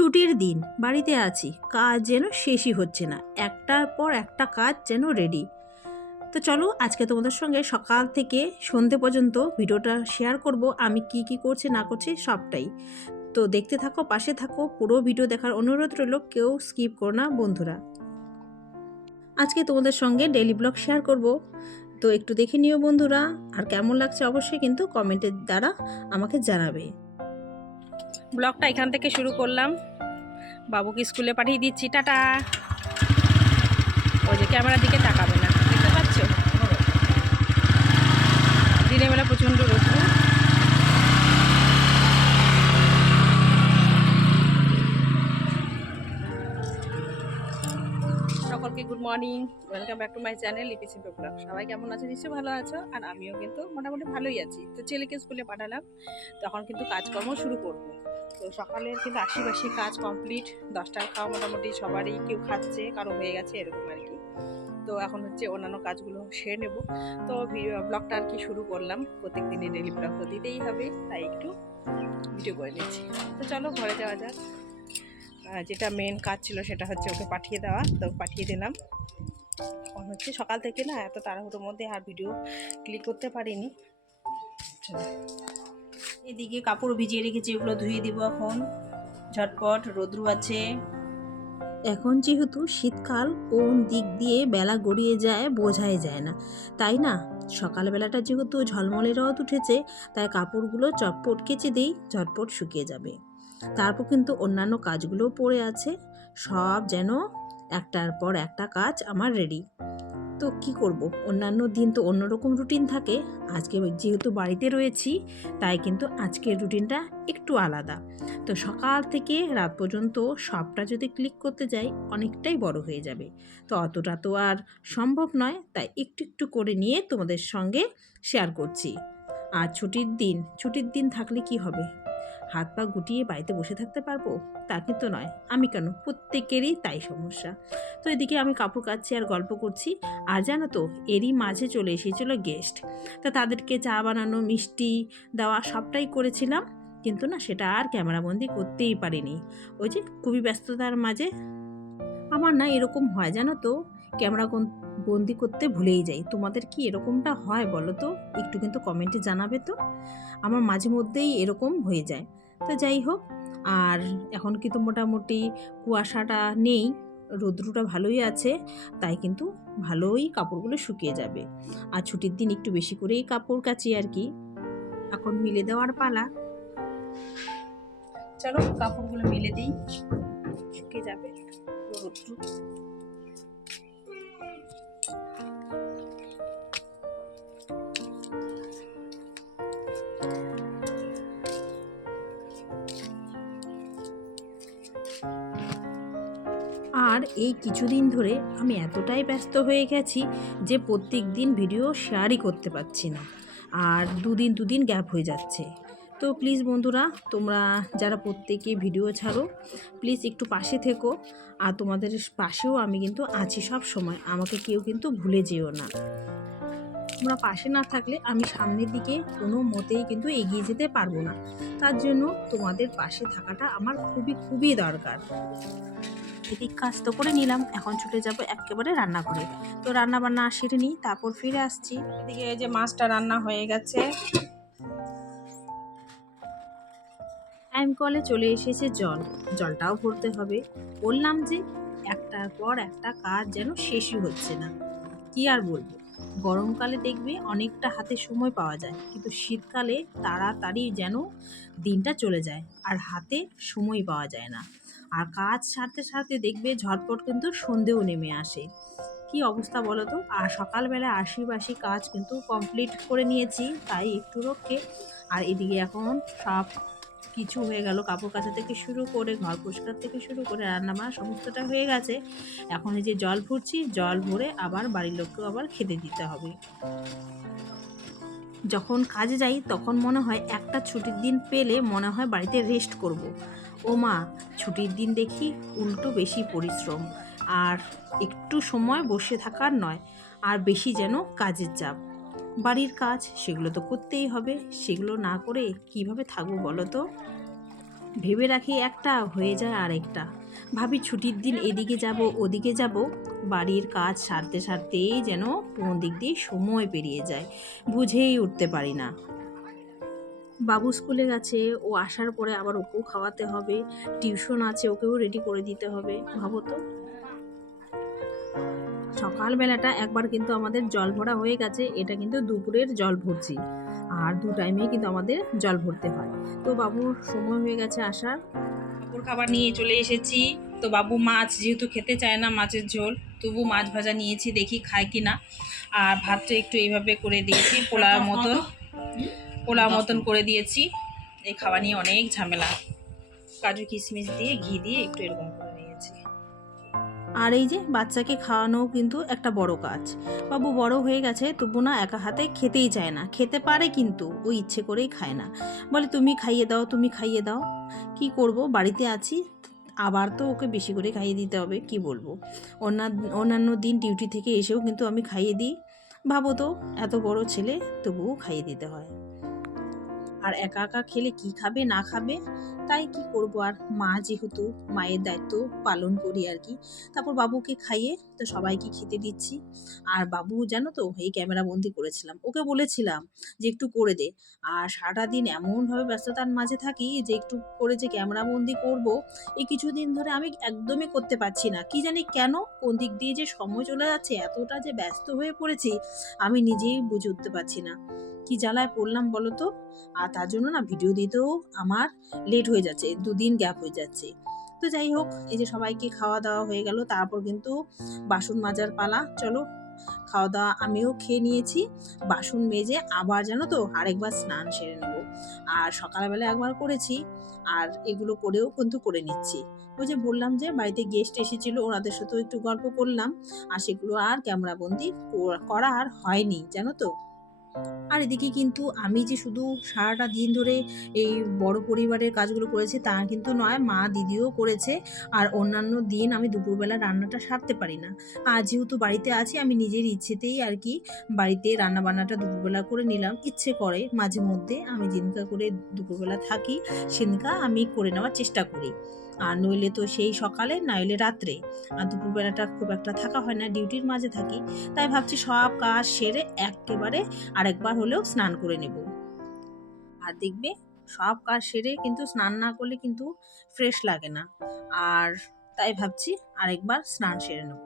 ছুটির দিন, বাড়িতে আছি। কাজ যেন শেষই হচ্ছে না। একটার পর একটা কাজ যেন রেডি তো চলো, আজকে তোমাদের সঙ্গে সকাল থেকে সন্ধে পর্যন্ত ভিডিওটা শেয়ার করব, আমি কি কি করছি, না করছি, সবটাই। তো দেখতে থাকো, পাশে থাকো, পুরো ভিডিও দেখার অনুরোধ রইল, কেউ স্কিপ করো না, বন্ধুরা। আজকে তোমাদের সঙ্গে ডেলি ব্লগ শেয়ার করব। তো একটু দেখে নিও, বন্ধুরা, আর কেমন লাগছে অবশ্যই কিন্তু কমেন্টের দ্বারা আমাকে জানাবে। ব্লগটা এখান থেকে শুরু করলাম। বাবুকে স্কুলে পাঠিয়ে দিচ্ছি টাটা। ওই যে ক্যামেরার দিকে তাকাবে। Morning, welcome back to my channel Lipi simple vlog সবাই কেমন আছে? নিশ্চয়ই ভালো আছো, আর আমিও কিন্তু মোটামুটি ভালোই আছি। তো ছেলেকে স্কুলে পাঠালাম, তখন কিন্তু কাজকর্ম শুরু করব। তো সকালের কিন্তু আশিপাশি কাজ কমপ্লিট, দশটার খাওয়া মোটামুটি সবারই কেউ খাচ্ছে, কারও হয়ে গেছে, এরকম আর কি। তো এখন হচ্ছে অন্যান্য কাজগুলো সেরে নেব। তো ব্লগটা আর কি শুরু করলাম। প্রত্যেক দিনই ডেলি ব্লগ তো দিতেই হবে, তাই একটু ভিডিও করে নিচ্ছি। তো চলো ঘরে যাওয়া যাক। যেটা মেন কাজ ছিল সেটা হচ্ছে ওকে পাঠিয়ে দেওয়া। তো পাঠিয়ে দিলাম। এখন হচ্ছে সকাল থেকে না এত তাড়াহুড়োর মধ্যে আর ভিডিও ক্লিক করতে পারিনি। এদিকে কাপড় ভিজিয়ে রেখেছি ওগুলো ধুয়ে দিব এখন। ঝটপট, রোদ্রু আছে। এখন যেহেতু শীতকাল, কোন দিক দিয়ে বেলা গড়িয়ে যায় বোঝাই যায় না। তাই না? সকালবেলাটা যেহেতু ঝলমলে রোদ উঠেছে, তাই কাপড়গুলো চটপট কেচে দিই, ঝটপট শুকিয়ে যাবে। তারপর কিন্তু অন্যান্য কাজগুলোও পড়ে আছে। সব যেন একটার পর একটা কাজ আমার রেডি তো কি করব? অন্যান্য দিন তো অন্যরকম রুটিন থাকে। আজকে যেহেতু বাড়িতে রয়েছি, তাই কিন্তু আজকের রুটিনটা একটু আলাদা। তো সকাল থেকে রাত পর্যন্ত সবটা যদি ক্লিক করতে যাই, অনেকটাই বড় হয়ে যাবে। তো অতটা তো আর সম্ভব নয়, তাই একটু একটু করে নিয়ে তোমাদের সঙ্গে শেয়ার করছি। আর ছুটির দিন ছুটির দিন থাকলে কি হবে? হাত পা গুটিয়ে বাড়িতে বসে থাকতে পারব? তা কিন্তু নয়। আমি কেন? প্রত্যেকেরই তাই সমস্যা। তো এদিকে আমি কাপড় কাচ্ছি আর গল্প করছি। আর জানো তো, এরই মাঝে চলে এসেছিল গেস্ট তা তাদেরকে চা বানানো, মিষ্টি দেওয়া সবটাই করেছিলাম। কিন্তু না, সেটা আর ক্যামেরাবন্দি করতেই পারিনি। ওই যে খুবই ব্যস্ততার মাঝে। আমার না এরকম হয়, জানো তো, ক্যামেরা বন্দি করতে ভুলেই যাই। তোমাদের কি এরকমটা হয় বলো তো? একটু কিন্তু কমেন্টে জানাবে তো। আমার মাঝে মধ্যেই এরকম হয়ে যায়। তো যাই হোক, আর এখন কিন্তু মোটামুটি কুয়াশাটা নেই, রৌদ্রটা ভালোই আছে, তাই কিন্তু ভালোই কাপড়গুলো শুকিয়ে যাবে। আর ছুটির দিন একটু বেশি করেই কাপড় কাচি আর কি। এখন মিলে দেওয়ার পালা। চলো কাপড়গুলো মিলে দিই, শুকিয়ে যাবে রৌদ্র। আর এই কিছুদিন ধরে আমি এতটাই ব্যস্ত হয়ে গেছি যে প্রত্যেক দিন ভিডিও শেয়ারই করতে পারছি না। আর দুদিন দুদিন গ্যাপ হয়ে যাচ্ছে। তো প্লিজ বন্ধুরা, তোমরা যারা প্রত্যেকে ভিডিও ছাড়ো প্লিজ একটু পাশে থেকো। আর তোমাদের পাশেও আমি কিন্তু আছি সব সময়। আমাকে কেউ কিন্তু ভুলে যেও না। তোমরা পাশে না থাকলে আমি সামনের দিকে কোনো মতেই কিন্তু এগিয়ে যেতে পারব না। তার জন্য তোমাদের পাশে থাকাটা আমার খুবই খুবই দরকার। এদিক কাজ তো করে নিলাম, এখন ছুটে যাব একেবারে রান্নাঘরে। তো রান্না বান্না সেরে নি তারপর ফিরে আসছি। এদিকে এই যে মাছটা রান্না হয়ে গেছে। টাইম কলে চলে এসেছে জল। জলটাও ভরতে হবে। বললাম যে, একটার পর একটা কাজ যেন শেষই হচ্ছে না। কি আর বলব? গরমকালে দেখবে অনেকটা হাতে সময় পাওয়া যায়, কিন্তু শীতকালে তাড়াতাড়ি যেন দিনটা চলে যায় আর হাতে সময় পাওয়া যায় না। আর কাজ সারতে সারতে দেখবে ঝটপট কিন্তু সন্ধেও নেমে আসে। কি অবস্থা বলো তো আর সকালবেলা আশিবাসি কাজ কিন্তু কমপ্লিট করে নিয়েছি, তাই একটু রক্ষে। আর এদিকে এখন সব কিছু হয়ে গেল। কাপড় কাচা থেকে শুরু করে ঘর পরিষ্কার থেকে শুরু করে রান্নাবান্না সমস্তটা হয়ে গেছে। এখন এই যে জল ভরছি, জল ভরে আবার বাড়ির লোককেও আবার খেতে দিতে হবে। যখন কাজে যাই তখন মনে হয় একটা ছুটির দিন পেলে মনে হয় বাড়িতে রেস্ট করব। ও মা, ছুটির দিন দেখি উল্টো বেশি পরিশ্রম। আর একটু সময় বসে থাকার নয়, আর বেশি যেন কাজের চাপ। বাড়ির কাজ সেগুলো তো করতেই হবে। সেগুলো না করে কীভাবে থাকব বলো তো? ভেবে রাখি একটা হয়ে যায় আরেকটা। ভাবি ছুটির দিন এদিকে যাব, ওদিকে যাব। বাড়ির কাজ সারতে সারতেই যেন কোন দিক দিয়ে সময় পেরিয়ে যায়। বুঝেই উঠতে পারি না। বাবু স্কুলে গেছে, ও আসার পরে আবার ওকেও খাওয়াতে হবে। টিউশন আছে, ওকেও রেডি করে দিতে হবে। ভাবো তো। সকালবেলাটা একবার কিন্তু আমাদের জল ভরা হয়ে গেছে এটা কিন্তু দুপুরের জল ভরছি আর দু টাইমেই কিন্তু আমাদের জল ভরতে হয়। তো বাবুর সময় হয়ে গেছে আসার। বাবুর খাবার নিয়ে চলে এসেছি। তো বাবু মাছ যেহেতু খেতে চায় না মাছের ঝোল তবু মাছ ভাজা নিয়েছি দেখি খায় কি না আর ভাতটা একটু এইভাবে করে দিয়েছি পোলাও মতন। পোলাও মতন করে দিয়েছি। এই খাওয়া নিয়ে অনেক ঝামেলা। কাজু কিশমিশ দিয়ে ঘি দিয়ে একটু এরকম আর এই যে বাচ্চাকে খাওয়ানোও কিন্তু একটা বড় কাজ। বাবু বড় হয়ে গেছে, তবু না একা হাতে খেতেই চায় না। খেতে পারে কিন্তু, ও ইচ্ছে করেই খায় না। বলে, তুমি খাইয়ে দাও, তুমি খাইয়ে দাও। কি করব? বাড়িতে আছি। আবার তো ওকে বেশি করে খাইয়ে দিতে হবে, কি বলব? অন্যান্য অন্যান্য দিন ডিউটি থেকে এসেও কিন্তু আমি খাইয়ে দিই। ভাবো তো, এত বড় ছেলে, তবুও খাইয়ে দিতে হয়। আর একা একা খেলে কি খাবে, না খাবে? তাই কি করব আর মা যেহেতু মায়ের দায়িত্ব পালন করি আর কি, তারপর বাবুকে খাইয়ে তো সবাইকে খেতে দিচ্ছি। আর বাবু জানো তো এই ক্যামেরা বন্দি করেছিলাম, ওকে বলেছিলাম যে একটু করে দে। আর সারাটা দিন এমনভাবে ব্যস্ততার মাঝে থাকি যে একটু করে যে ক্যামেরা বন্দি করব, এই কিছুদিন ধরে আমি একদমই করতে পারছি না। কি জানি কেন, কোন দিক দিয়ে যে সময় চলে যাচ্ছে, এতটা যে ব্যস্ত হয়ে পড়েছি, আমি নিজেই বুঝে উঠতে পারছি না। কি জ্বালায় পড়লাম বলো তো? আর তার জন্য না ভিডিও দিতেও আমার লেট হয়ে যাচ্ছে, দুদিন গ্যাপ হয়ে যাচ্ছে। তো যাই হোক, এই যে সবাইকে খাওয়া দাওয়া হয়ে গেল, তারপর কিন্তু বাসন মাজার পালা, চলো খাওয়া দাওয়া আমিও খেয়ে নিয়েছি। বাসন মেজে আবার জানো তো আরেকবার স্নান সেরে নেব। আর সকালবেলা একবার করেছি, আর এগুলো করেও কিন্তু করে নিচ্ছি। ওই যে বললাম যে বাড়িতে গেস্ট এসেছিল, ওনাদের সাথেও একটু গল্প করলাম, আর সেগুলো আর ক্যামেরাবন্দি করা আর হয়নি, জানো তো। আর এদিকে কিন্তু আমি যে শুধু সারাটা দিন ধরে এই বড় পরিবারের কাজগুলো করেছি তা কিন্তু নয়, মা দিদিও করেছে। আর অন্যান্য দিন আমি দুপুরবেলা রান্নাটা সারতে পারি না। আর যেহেতু বাড়িতে আছি, আমি নিজের ইচ্ছেতেই আর কি বাড়িতে রান্না বান্নাটা দুপুরবেলা করে নিলাম। ইচ্ছে করে মাঝে মধ্যে আমি যেদিনকা করে দুপুরবেলা থাকি, সেদিনকা আমি করে নেওয়ার চেষ্টা করি। আর নইলে তো সেই সকালে নইলে রাত্রে। আর দুপুরবেলাটা খুব একটা থাকা হয় না, ডিউটির মাঝে থাকি। তাই ভাবছি সব কাজ সেরে একেবারে আরেকবার হলেও স্নান করে নেব। আর দেখবে, সব কাজ সেরে কিন্তু স্নান না করলে কিন্তু ফ্রেশ লাগে না। আর তাই ভাবছি আরেকবার স্নান সেরে নেব।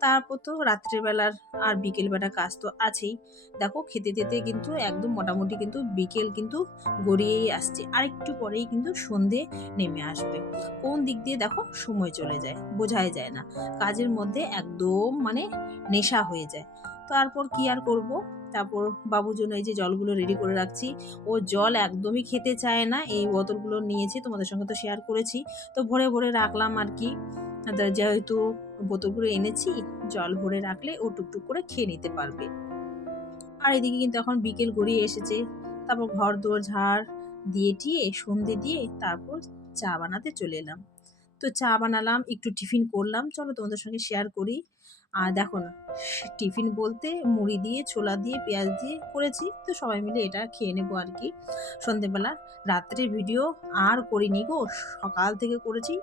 তারপর তো রাত্রেবেলার আর বিকেলবেলার কাজ তো আছেই। দেখো, খেতে খেতে কিন্তু একদম মোটামুটি কিন্তু বিকেল কিন্তু গড়িয়েই আসছে। আর একটু পরেই কিন্তু সন্ধে নেমে আসবে। কোন দিক দিয়ে দেখো, সময় চলে যায়, বোঝাই যায় না। কাজের মধ্যে একদম মানে নেশা হয়ে যায়। তারপর কি আর করব? তারপর বাবুর জন্য এই যে জলগুলো রেডি করে রাখছি। ও জল একদমই খেতে চায় না। এই বোতলগুলো নিয়েছি, তোমাদের সঙ্গে তো শেয়ার করেছি। তো ভরে ভরে রাখলাম আর কি। যেহেতু বোতলগুলো এনেছি, জল ভরে রাখলে ও টুকটুক করে খেয়ে নিতে পারবে। আর এদিকে কিন্তু এখন বিকেল গড়িয়ে এসেছে। তারপর ঘর দোর ঝাড় দিয়ে টিয়ে, সন্ধে দিয়ে তারপর চা বানাতে চলে এলাম। তো চা বানালাম, একটু টিফিন করলাম। চলো তোমাদের সঙ্গে শেয়ার করি। আর দেখো না টিফিন বলতে মুড়ি দিয়ে, ছোলা দিয়ে, পেঁয়াজ দিয়ে করেছি, তো সবাই মিলে এটা খেয়ে নেব আর কি। সন্ধেবেলা, রাত্রে ভিডিও আর করিনি গো, সকাল থেকে করেছি,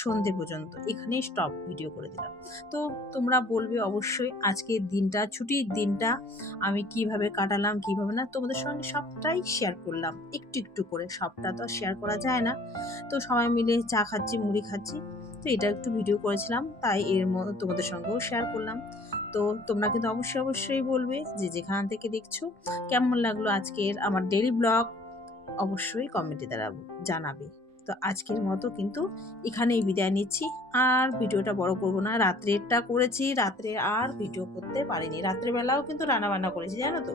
সন্ধে পর্যন্ত। এখানেই স্টপ ভিডিও করে দিলাম। তো তোমরা বলবে অবশ্যই আজকের দিনটা, ছুটির দিনটা আমি কীভাবে কাটালাম, কীভাবে না, তোমাদের সঙ্গে সবটাই শেয়ার করলাম। একটু একটু করে, সবটা তো শেয়ার করা যায় না। তো সবাই মিলে চা খাচ্ছি, মুড়ি খাচ্ছি। তো এটা একটু ভিডিও করেছিলাম, তাই এর তোমাদের সঙ্গেও শেয়ার করলাম। তো তোমরা কিন্তু অবশ্যই অবশ্যই বলবে যে যেখান থেকে দেখছ, কেমন লাগল আজকের আমার ডেলি ব্লগ অবশ্যই কমেন্টে দ্বারা জানাবে। তো আজকের মতো কিন্তু এখানেই বিদায় নিচ্ছি। আর ভিডিওটা বড় করব না, রাত্রেরটা করেছি, রাত্রে আর ভিডিও করতে পারিনি। রাত্রেবেলাও কিন্তু রান্না বান্না করেছি, জানো তো?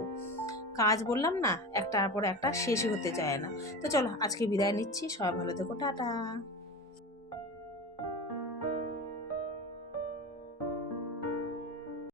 কাজ বললাম না, একটার পর একটা শেষই হতে চায় না। তো চলো আজকে বিদায় নিচ্ছি, সবাই ভালো থেকো, টাটা।